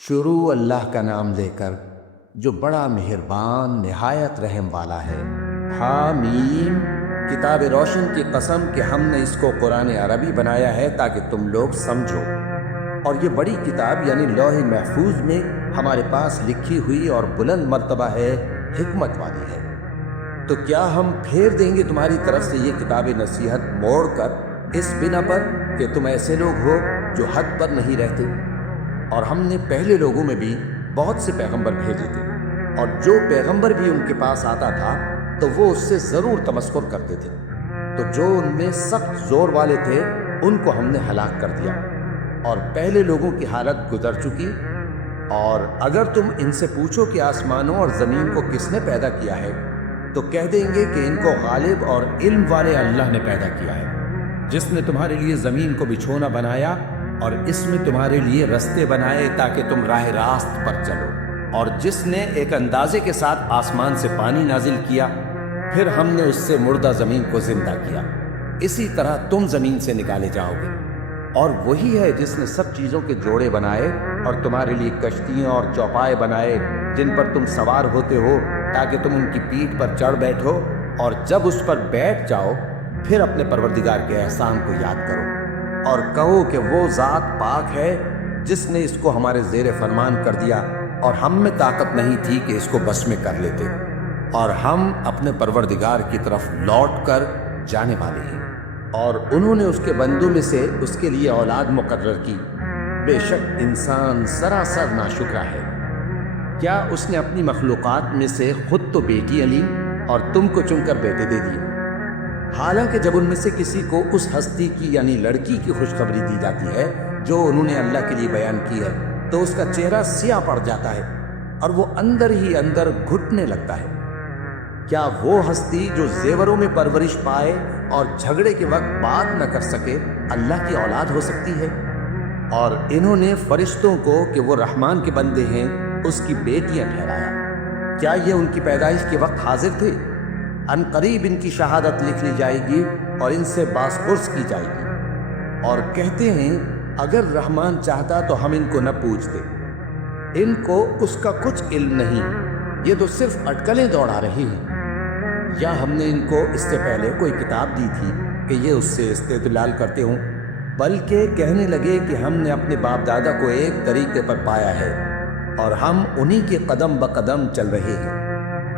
شروع اللہ کا نام لے کر جو بڑا مہربان نہایت رحم والا ہے۔ حامیم، کتاب روشن کی قسم کہ ہم نے اس کو قرآن عربی بنایا ہے تاکہ تم لوگ سمجھو، اور یہ بڑی کتاب یعنی لوح محفوظ میں ہمارے پاس لکھی ہوئی اور بلند مرتبہ ہے، حکمت والی ہے۔ تو کیا ہم پھیر دیں گے تمہاری طرف سے یہ کتاب نصیحت موڑ کر اس بنا پر کہ تم ایسے لوگ ہو جو حد پر نہیں رہتے؟ اور ہم نے پہلے لوگوں میں بھی بہت سے پیغمبر بھیجے تھے، اور جو پیغمبر بھی ان کے پاس آتا تھا تو وہ اس سے ضرور تمسخر کرتے تھے، تو جو ان میں سخت زور والے تھے ان کو ہم نے ہلاک کر دیا، اور پہلے لوگوں کی حالت گزر چکی۔ اور اگر تم ان سے پوچھو کہ آسمانوں اور زمین کو کس نے پیدا کیا ہے تو کہہ دیں گے کہ ان کو غالب اور علم والے اللہ نے پیدا کیا ہے، جس نے تمہارے لیے زمین کو بچھونا بنایا اور اس میں تمہارے لیے رستے بنائے تاکہ تم راہ راست پر چلو، اور جس نے ایک اندازے کے ساتھ آسمان سے پانی نازل کیا، پھر ہم نے اس سے مردہ زمین کو زندہ کیا، اسی طرح تم زمین سے نکالے جاؤ گے۔ اور وہی ہے جس نے سب چیزوں کے جوڑے بنائے اور تمہارے لیے کشتیاں اور چوپائے بنائے جن پر تم سوار ہوتے ہو تاکہ تم ان کی پیٹھ پر چڑھ بیٹھو، اور جب اس پر بیٹھ جاؤ پھر اپنے پروردگار کے احسان کو یاد کرو، اور کہو کہ وہ ذات پاک ہے جس نے اس کو ہمارے زیر فرمان کر دیا، اور ہم میں طاقت نہیں تھی کہ اس کو بس میں کر لیتے، اور ہم اپنے پروردگار کی طرف لوٹ کر جانے والے ہیں۔ اور انہوں نے اس کے بندوں میں سے اس کے لیے اولاد مقرر کی، بے شک انسان سراسر ناشکرا ہے۔ کیا اس نے اپنی مخلوقات میں سے خود تو بیٹیاں لیں اور تم کو چن کر بیٹے دے دیے، حالانکہ جب ان میں سے کسی کو اس ہستی کی یعنی لڑکی کی خوشخبری دی جاتی ہے جو انہوں نے اللہ کے لیے بیان کی ہے تو اس کا چہرہ سیاہ پڑ جاتا ہے اور وہ اندر ہی اندر گھٹنے لگتا ہے۔ کیا وہ ہستی جو زیوروں میں پرورش پائے اور جھگڑے کے وقت بات نہ کر سکے اللہ کی اولاد ہو سکتی ہے؟ اور انہوں نے فرشتوں کو کہ وہ رحمان کے بندے ہیں اس کی بیٹیاں ٹھہرایا۔ کیا یہ ان کی پیدائش کے وقت حاضر تھے؟ ان قریب ان کی شہادت لکھ لی جائے گی اور ان سے باز پرس کی جائے گی، اور کہتے ہیں اگر رحمان چاہتا تو ہم ان کو نہ پوچھتے، ان کو اس کا کچھ علم نہیں، یہ تو صرف اٹکلیں دوڑا رہے ہیں۔ یا ہم نے ان کو اس سے پہلے کوئی کتاب دی تھی کہ یہ اس سے استدلال کرتے ہوں؟ بلکہ کہنے لگے کہ ہم نے اپنے باپ دادا کو ایک طریقے پر پایا ہے اور ہم انہی کے قدم بقدم چل رہے ہیں،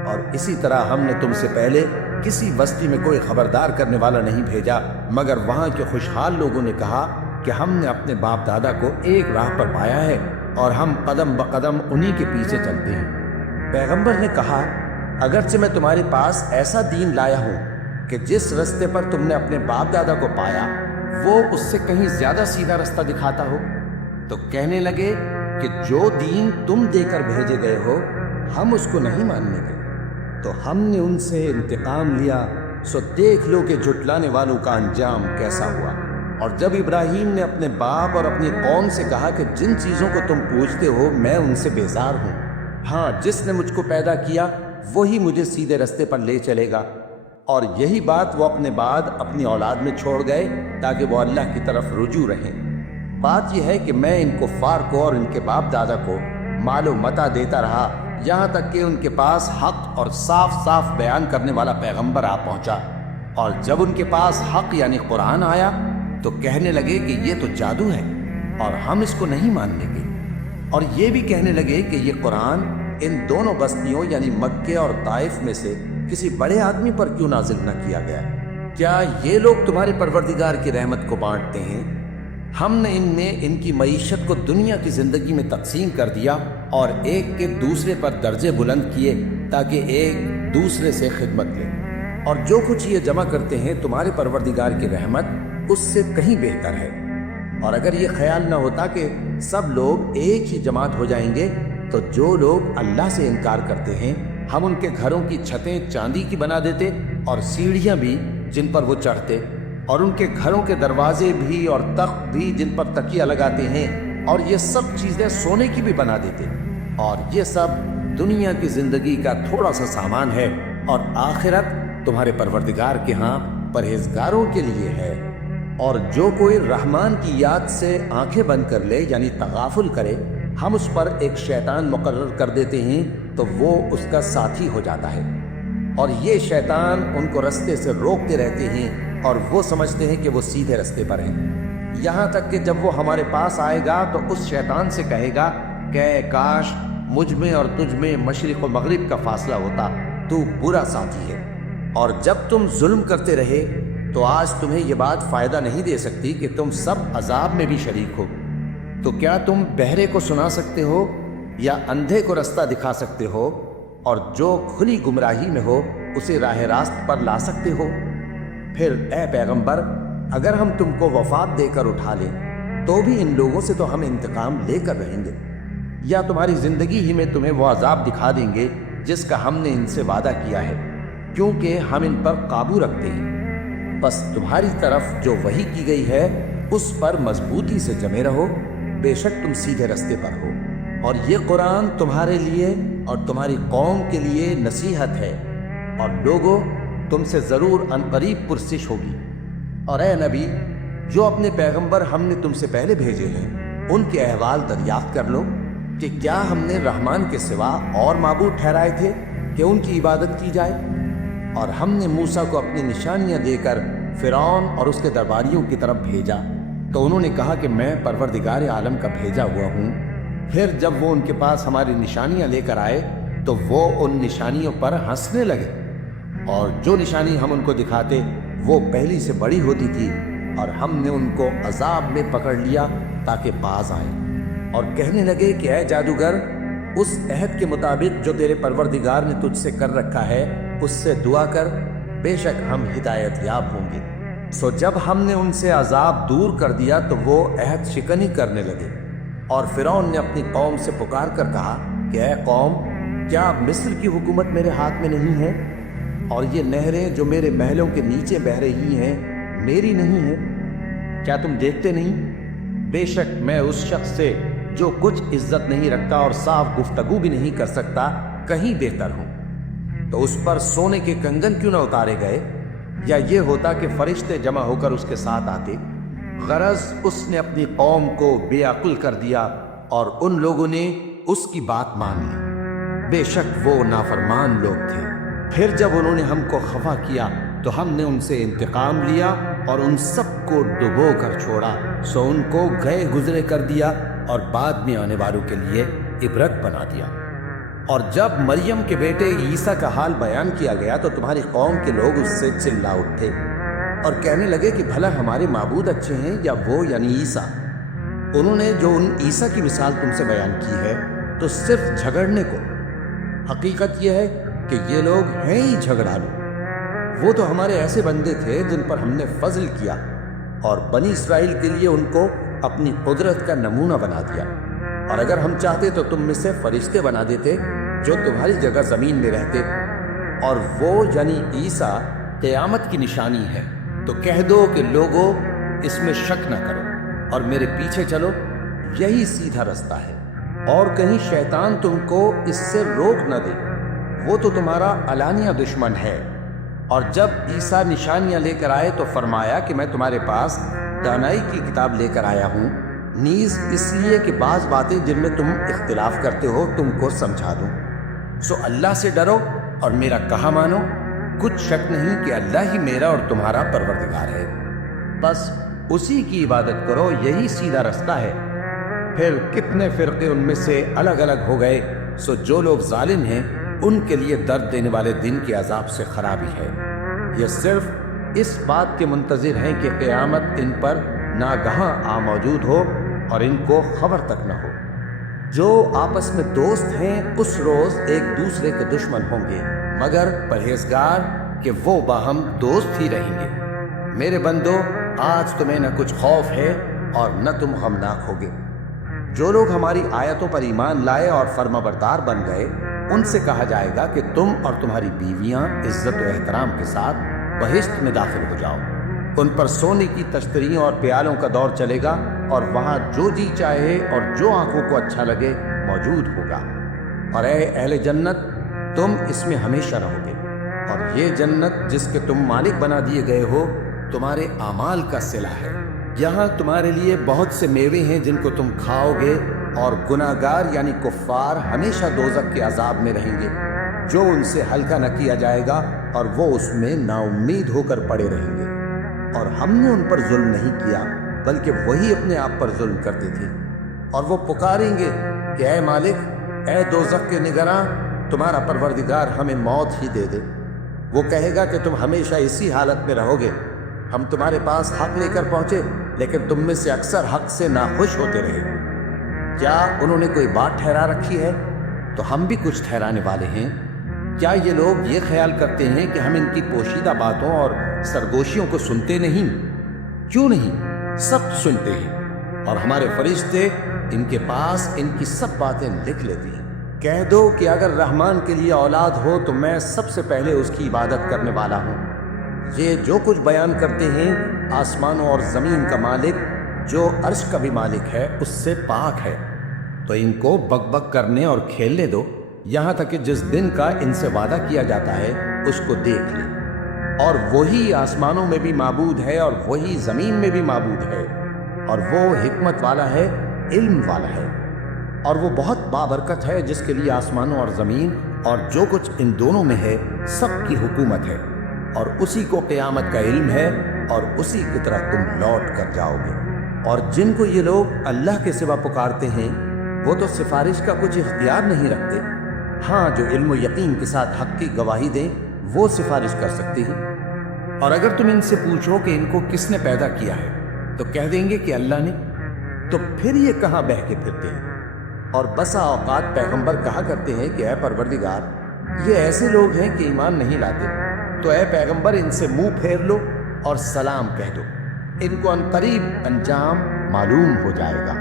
اور اسی طرح ہم نے تم سے پہلے کسی بستی میں کوئی خبردار کرنے والا نہیں بھیجا مگر وہاں کے خوشحال لوگوں نے کہا کہ ہم نے اپنے باپ دادا کو ایک راہ پر پایا ہے اور ہم قدم بقدم انہی کے پیچھے چلتے ہیں۔ پیغمبر نے کہا اگرچہ میں تمہارے پاس ایسا دین لایا ہوں کہ جس رستے پر تم نے اپنے باپ دادا کو پایا وہ اس سے کہیں زیادہ سیدھا رستہ دکھاتا ہو، تو کہنے لگے کہ جو دین تم دے کر بھیجے گئے ہو ہم اس کو نہیں ماننے گے۔ تو ہم نے ان سے انتقام لیا، سو دیکھ لو کہ جھٹلانے والوں کا انجام کیسا ہوا۔ اور جب ابراہیم نے اپنے باپ اور اپنی قوم سے کہا کہ جن چیزوں کو تم پوچھتے ہو میں ان سے بیزار ہوں، ہاں جس نے مجھ کو پیدا کیا وہی مجھے سیدھے رستے پر لے چلے گا، اور یہی بات وہ اپنے بعد اپنی اولاد میں چھوڑ گئے تاکہ وہ اللہ کی طرف رجوع رہیں۔ بات یہ ہے کہ میں ان کفار کو اور ان کے باپ دادا کو مال و متاع دیتا رہا یہاں تک کہ ان کے پاس حق اور صاف صاف بیان کرنے والا پیغمبر آ پہنچا، اور جب ان کے پاس حق یعنی قرآن آیا تو کہنے لگے کہ یہ تو جادو ہے اور ہم اس کو نہیں ماننے گے، اور یہ بھی کہنے لگے کہ یہ قرآن ان دونوں بستیوں یعنی مکے اور طائف میں سے کسی بڑے آدمی پر کیوں نازل نہ کیا گیا؟ کیا یہ لوگ تمہارے پروردگار کی رحمت کو بانٹتے ہیں؟ ہم نے ان میں ان کی معیشت کو دنیا کی زندگی میں تقسیم کر دیا اور ایک کے دوسرے پر درجے بلند کیے تاکہ ایک دوسرے سے خدمت لیں، اور جو کچھ یہ جمع کرتے ہیں تمہارے پروردگار کی رحمت اس سے کہیں بہتر ہے۔ اور اگر یہ خیال نہ ہوتا کہ سب لوگ ایک ہی جماعت ہو جائیں گے تو جو لوگ اللہ سے انکار کرتے ہیں ہم ان کے گھروں کی چھتیں چاندی کی بنا دیتے اور سیڑھیاں بھی جن پر وہ چڑھتے، اور ان کے گھروں کے دروازے بھی اور تخت بھی جن پر تکیہ لگاتے ہیں، اور یہ سب چیزیں سونے کی بھی بنا دیتے، اور یہ سب دنیا کی زندگی کا تھوڑا سا سامان ہے، اور آخرت تمہارے پروردگار کے ہاں پرہیزگاروں کے لیے ہے۔ اور جو کوئی رحمان کی یاد سے آنکھیں بند کر لے یعنی تغافل کرے ہم اس پر ایک شیطان مقرر کر دیتے ہیں تو وہ اس کا ساتھی ہو جاتا ہے، اور یہ شیطان ان کو رستے سے روکتے رہتے ہیں اور وہ سمجھتے ہیں کہ وہ سیدھے رستے پر ہیں، یہاں تک کہ جب وہ ہمارے پاس آئے گا تو اس شیطان سے کہے گا کہ کاش مجھ میں اور تجھ میں مشرق و مغرب کا فاصلہ ہوتا، تو برا ساتھی ہے۔ اور جب تم ظلم کرتے رہے تو آج تمہیں یہ بات فائدہ نہیں دے سکتی کہ تم سب عذاب میں بھی شریک ہو۔ تو کیا تم بہرے کو سنا سکتے ہو یا اندھے کو رستہ دکھا سکتے ہو، اور جو کھلی گمراہی میں ہو اسے راہ راست پر لا سکتے ہو؟ پھر اے پیغمبر، اگر ہم تم کو وفات دے کر اٹھا لیں تو بھی ان لوگوں سے تو ہم انتقام لے کر رہیں گے، یا تمہاری زندگی ہی میں تمہیں وہ عذاب دکھا دیں گے جس کا ہم نے ان سے وعدہ کیا ہے، کیونکہ ہم ان پر قابو رکھتے ہیں۔ بس تمہاری طرف جو وحی کی گئی ہے اس پر مضبوطی سے جمے رہو، بے شک تم سیدھے رستے پر ہو، اور یہ قرآن تمہارے لیے اور تمہاری قوم کے لیے نصیحت ہے، اور لوگوں تم سے ضرور عنقریب پرسش ہوگی۔ اور اے نبی، جو اپنے پیغمبر ہم نے تم سے پہلے بھیجے ہیں ان کے احوال دریافت کر لو کہ کیا ہم نے رحمان کے سوا اور معبود ٹھہرائے تھے کہ ان کی عبادت کی جائے؟ اور ہم نے موسیٰ کو اپنی نشانیاں دے کر فرعون اور اس کے درباریوں کی طرف بھیجا، تو انہوں نے کہا کہ میں پروردگار عالم کا بھیجا ہوا ہوں۔ پھر جب وہ ان کے پاس ہماری نشانیاں لے کر آئے تو وہ ان نشانیوں پر ہنسنے لگے، اور جو نشانی ہم ان کو دکھاتے وہ پہلی سے بڑی ہوتی تھی، اور ہم نے ان کو عذاب میں پکڑ لیا تاکہ باز آئیں، اور کہنے لگے کہ اے جادوگر، اس عہد کے مطابق جو تیرے پروردگار نے تجھ سے کر رکھا ہے اس سے دعا کر، بے شک ہم ہدایت یاب ہوں گے۔ سو جب ہم نے ان سے عذاب دور کر دیا تو وہ عہد شکنی کرنے لگے، اور فرعون نے اپنی قوم سے پکار کر کہا کہ اے قوم، کیا مصر کی حکومت میرے ہاتھ میں نہیں ہے، اور یہ نہریں جو میرے محلوں کے نیچے بہہ رہی ہیں میری نہیں ہیں؟ کیا تم دیکھتے نہیں؟ بے شک میں اس شخص سے جو کچھ عزت نہیں رکھتا اور صاف گفتگو بھی نہیں کر سکتا کہیں بہتر ہوں۔ تو اس پر سونے کے کنگن کیوں نہ اتارے گئے، یا یہ ہوتا کہ فرشتے جمع ہو کر اس کے ساتھ آتے؟ غرض اس نے اپنی قوم کو بے عقل کر دیا، اور ان لوگوں نے اس کی بات مان لی، بے شک وہ نافرمان لوگ تھے۔ پھر جب انہوں نے ہم کو خفا کیا تو ہم نے ان سے انتقام لیا اور ان سب کو ڈبو کر چھوڑا، سو ان کو گئے گزرے کر دیا اور بعد میں آنے والوں کے لیے عبرت بنا دیا۔ اور جب مریم کے بیٹے عیسیٰ کا حال بیان کیا گیا تو تمہاری قوم کے لوگ اس سے چلا اٹھے اور کہنے لگے کہ بھلا ہمارے معبود اچھے ہیں یا وہ یعنی عیسیٰ؟ انہوں نے جو ان عیسیٰ کی مثال تم سے بیان کی ہے تو صرف جھگڑنے کو، حقیقت یہ ہے کہ یہ لوگ ہیں ہی جھگڑالو۔ وہ تو ہمارے ایسے بندے تھے جن پر ہم نے فضل کیا، اور بنی اسرائیل کے لیے ان کو اپنی قدرت کا نمونہ بنا دیا، اور اگر ہم چاہتے تو تم میں سے فرشتے بنا دیتے جو تمہاری جگہ زمین میں رہتے، اور وہ یعنی عیسیٰ قیامت کی نشانی ہے۔ تو کہہ دو کہ لوگوں اس میں شک نہ کرو اور میرے پیچھے چلو، یہی سیدھا رستہ ہے، اور کہیں شیطان تم کو اس سے روک نہ دے، وہ تو تمہارا علانیہ دشمن ہے۔ اور جب عیسیٰ نشانیاں لے کر آئے تو فرمایا کہ میں تمہارے پاس دانائی کی کتاب لے کر آیا ہوں، نیز اس لیے کہ بعض باتیں جن میں تم اختلاف کرتے ہو تم کو سمجھا دوں۔ سو اللہ سے ڈرو اور میرا کہا مانو، کچھ شک نہیں کہ اللہ ہی میرا اور تمہارا پروردگار ہے، بس اسی کی عبادت کرو، یہی سیدھا رستہ ہے۔ پھر کتنے فرقے ان میں سے الگ الگ ہو گئے، سو جو لوگ ظالم ہیں ان کے لیے درد دینے والے دن کے عذاب سے خرابی ہے۔ یہ صرف اس بات کے منتظر ہیں کہ قیامت ان پر ناگہاں آ موجود ہو اور ان کو خبر تک نہ ہو۔ جو آپس میں دوست ہیں اس روز ایک دوسرے کے دشمن ہوں گے، مگر پرہیزگار کہ وہ باہم دوست ہی رہیں گے۔ میرے بندو، آج تمہیں نہ کچھ خوف ہے اور نہ تم غمناک ہوگے۔ جو لوگ ہماری آیتوں پر ایمان لائے اور فرما بردار بن گئے، ان سے کہا جائے گا کہ تم اور تمہاری بیویاں عزت و احترام کے ساتھ بہشت میں داخل ہو جاؤ۔ ان پر سونے کی تشتریوں اور پیالوں کا دور چلے گا، اور وہاں جو جی چاہے اور جو آنکھوں کو اچھا لگے موجود ہوگا۔ اور اے اہل جنت، تم اس میں ہمیشہ رہو گے، اور یہ جنت جس کے تم مالک بنا دیے گئے ہو تمہارے اعمال کا صلہ ہے۔ یہاں تمہارے لیے بہت سے میوے ہیں جن کو تم کھاؤ گے اور گناہگار یعنی کفار ہمیشہ دوزخ کے عذاب میں رہیں گے جو ان سے ہلکا نہ کیا جائے گا اور وہ اس میں نا امید ہو کر پڑے رہیں گے۔ اور ہم نے ان پر ظلم نہیں کیا بلکہ وہی اپنے آپ پر ظلم کرتے تھے۔ اور وہ پکاریں گے کہ اے مالک، اے دوزخ کے نگراں، تمہارا پروردگار ہمیں موت ہی دے دے۔ وہ کہے گا کہ تم ہمیشہ اسی حالت میں رہو گے، ہم تمہارے پاس حق لے کر پہنچے لیکن تم میں سے اکثر حق سے ناخوش ہوتے رہے۔ کیا انہوں نے کوئی بات ٹھہرا رکھی ہے؟ تو ہم بھی کچھ ٹھہرانے والے ہیں۔ کیا یہ لوگ یہ خیال کرتے ہیں کہ ہم ان کی پوشیدہ باتوں اور سرگوشیوں کو سنتے نہیں؟ کیوں نہیں، سب سنتے ہیں، اور ہمارے فرشتے ان کے پاس ان کی سب باتیں لکھ لیتے ہیں۔ کہہ دو کہ اگر رحمان کے لیے اولاد ہو تو میں سب سے پہلے اس کی عبادت کرنے والا ہوں۔ یہ جو کچھ بیان کرتے ہیں آسمانوں اور زمین کا مالک جو عرش کا بھی مالک ہے اس سے پاک ہے، تو ان کو بک بک کرنے اور کھیلنے دو یہاں تک کہ جس دن کا ان سے وعدہ کیا جاتا ہے اس کو دیکھ لیں۔ اور وہی آسمانوں میں بھی معبود ہے اور وہی زمین میں بھی معبود ہے، اور وہ حکمت والا ہے، علم والا ہے، اور وہ بہت بابرکت ہے جس کے لیے آسمانوں اور زمین اور جو کچھ ان دونوں میں ہے سب کی حکومت ہے، اور اسی کو قیامت کا علم ہے اور اسی کی طرف تم لوٹ کر جاؤ گے۔ اور جن کو یہ لوگ اللہ کے سوا پکارتے ہیں وہ تو سفارش کا کچھ اختیار نہیں رکھتے، ہاں جو علم و یقین کے ساتھ حق کی گواہی دیں وہ سفارش کر سکتے ہیں۔ اور اگر تم ان سے پوچھو کہ ان کو کس نے پیدا کیا ہے تو کہہ دیں گے کہ اللہ نے، تو پھر یہ کہاں بہہ کے پھرتے ہیں؟ اور بسا اوقات پیغمبر کہا کرتے ہیں کہ اے پروردگار، یہ ایسے لوگ ہیں کہ ایمان نہیں لاتے، تو اے پیغمبر ان سے منہ پھیر لو اور سلام کہہ دو، ان کو عنقریب انجام معلوم ہو جائے گا۔